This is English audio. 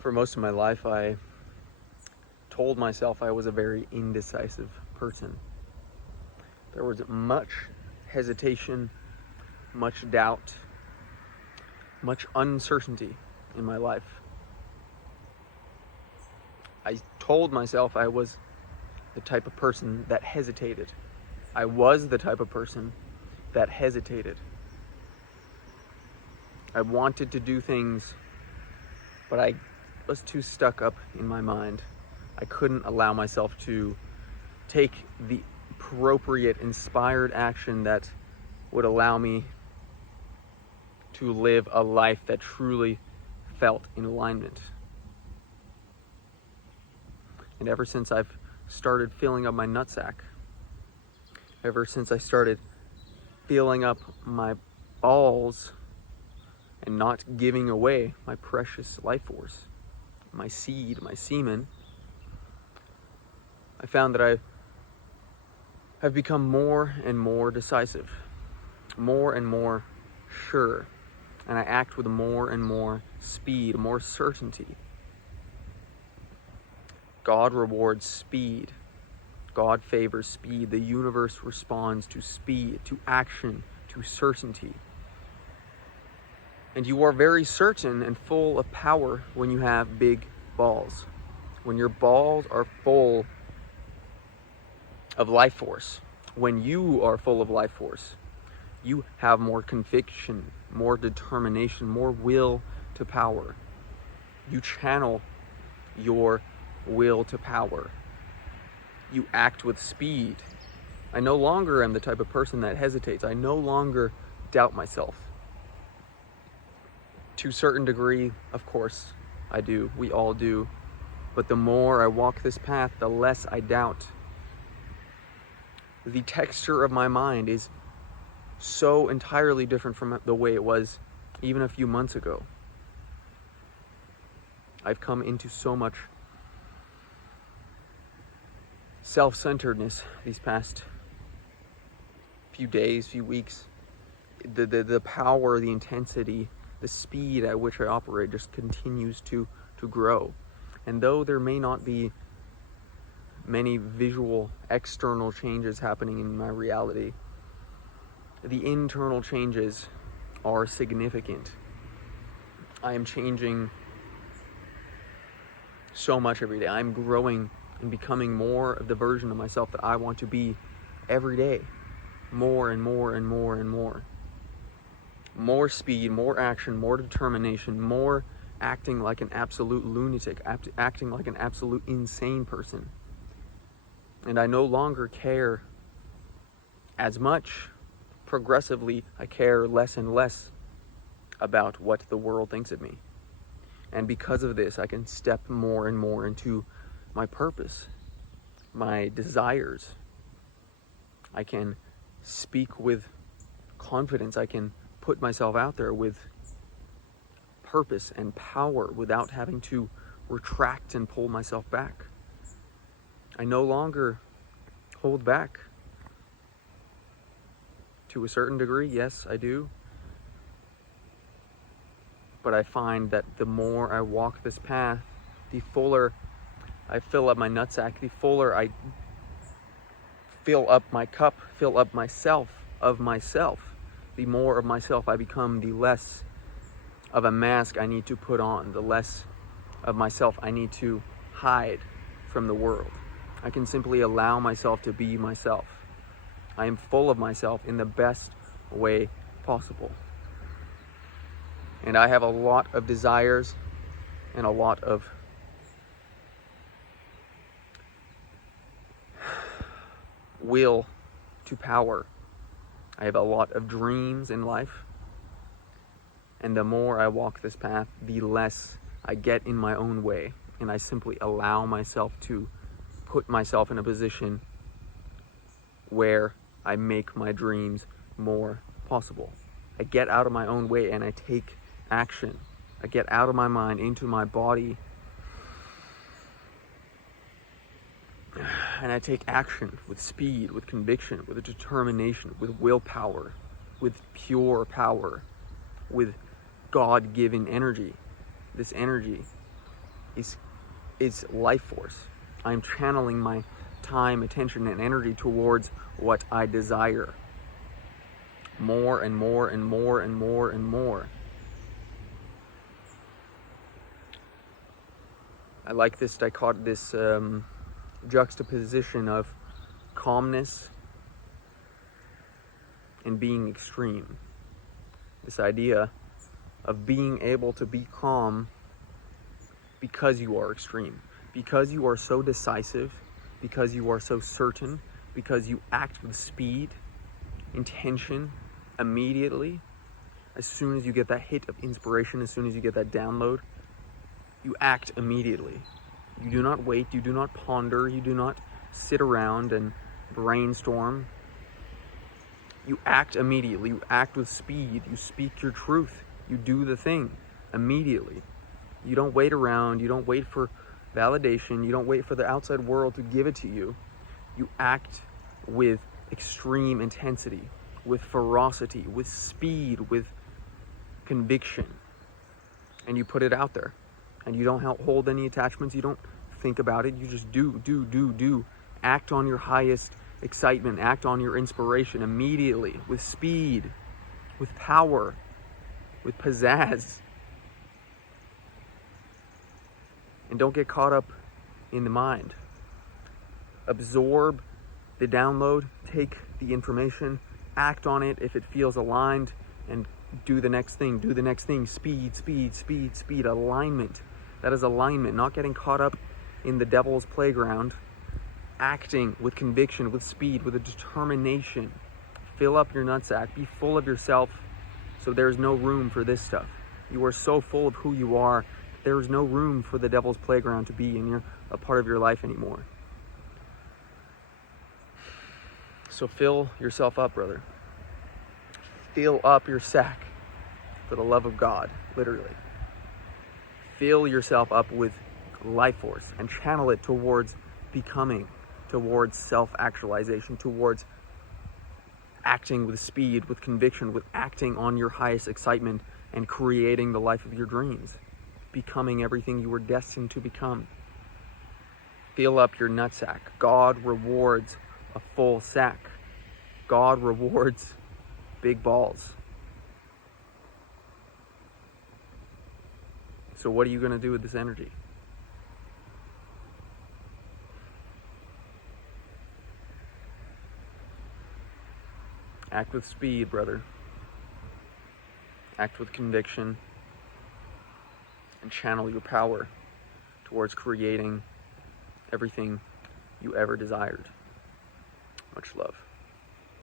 For most of my life, I told myself I was a very indecisive person. There was much hesitation, much doubt, much uncertainty in my life. I told myself I was the type of person that hesitated. I was the type of person that hesitated. I wanted to do things, but I was too stuck up in my mind. I couldn't allow myself to take the appropriate, inspired action that would allow me to live a life that truly felt in alignment. And ever since I've started filling up my nutsack, ever since I started filling up my balls and not giving away my precious life force, my seed, my semen, I found that I've become more and more decisive, more and more sure, and I act with more and more speed, more certainty. God rewards speed. God favors speed. The universe responds to speed, to action, to certainty. And you are very certain and full of power when you have big balls. When your balls are full of life force, when you are full of life force, you have more conviction, more determination, more will to power. You channel your will to power. You act with speed. I no longer am the type of person that hesitates. I no longer doubt myself. To a certain degree, of course, I do. We all do. But the more I walk this path, the less I doubt. The texture of my mind is so entirely different from the way it was even a few months ago. I've come into so much self-centeredness these past few days, few weeks. The power, the intensity, the speed at which I operate just continues to grow. And though there may not be many visual external changes happening in my reality, the internal changes are significant. I am changing so much every day. I'm growing and becoming more of the version of myself that I want to be every day. More and more and more and more. More speed, more action, more determination, more acting like an absolute lunatic, acting like an absolute insane person. And I no longer care as much. Progressively, I care less and less about what the world thinks of me. And because of this, I can step more and more into my purpose, my desires. I can speak with confidence. I can put myself out there with purpose and power without having to retract and pull myself back. I no longer hold back. To a certain degree, yes, I do. But I find that the more I walk this path, the fuller I fill up my nutsack, the fuller I fill up my cup, fill up myself of myself. The more of myself I become, the less of a mask I need to put on, the less of myself I need to hide from the world. I can simply allow myself to be myself. I am full of myself in the best way possible. And I have a lot of desires and a lot of will to power. I have a lot of dreams in life. And the more I walk this path, the less I get in my own way. And I simply allow myself to put myself in a position where I make my dreams more possible. I get out of my own way and I take action. I get out of my mind into my body and I take action with speed, with conviction, with determination, with willpower, with pure power, with God-given energy. This energy is life force. I'm channeling my time, attention, and energy towards what I desire. More and more and more and more and more. I like this juxtaposition of calmness and being extreme. This idea of being able to be calm because you are extreme, because you are so decisive, because you are so certain, because you act with speed, intention, immediately. As soon as you get that hit of inspiration, as soon as you get that download, you act immediately. You do not wait, you do not ponder, you do not sit around and brainstorm. You act immediately, you act with speed, you speak your truth, you do the thing immediately. You don't wait around, you don't wait for validation, you don't wait for the outside world to give it to you. You act with extreme intensity, with ferocity, with speed, with conviction, and you put it out there. And you don't hold any attachments, you don't think about it, you just do. Act on your highest excitement, act on your inspiration immediately, with speed, with power, with pizzazz. And don't get caught up in the mind. Absorb the download, take the information, act on it if it feels aligned, and do the next thing, speed, alignment. That is alignment, not getting caught up in the devil's playground, acting with conviction, with speed, with a determination. Fill up your nutsack, be full of yourself, so there's no room for this stuff. You are so full of who you are, there is no room for the devil's playground to be in a part of your life anymore. So fill yourself up, brother. Fill up your sack for the love of God, literally. Fill yourself up with life force and channel it towards becoming, towards self-actualization, towards acting with speed, with conviction, with acting on your highest excitement and creating the life of your dreams, becoming everything you were destined to become. Fill up your nutsack. God rewards a full sack. God rewards big balls. So what are you going to do with this energy? Act with speed, brother. Act with conviction. And channel your power towards creating everything you ever desired. Much love.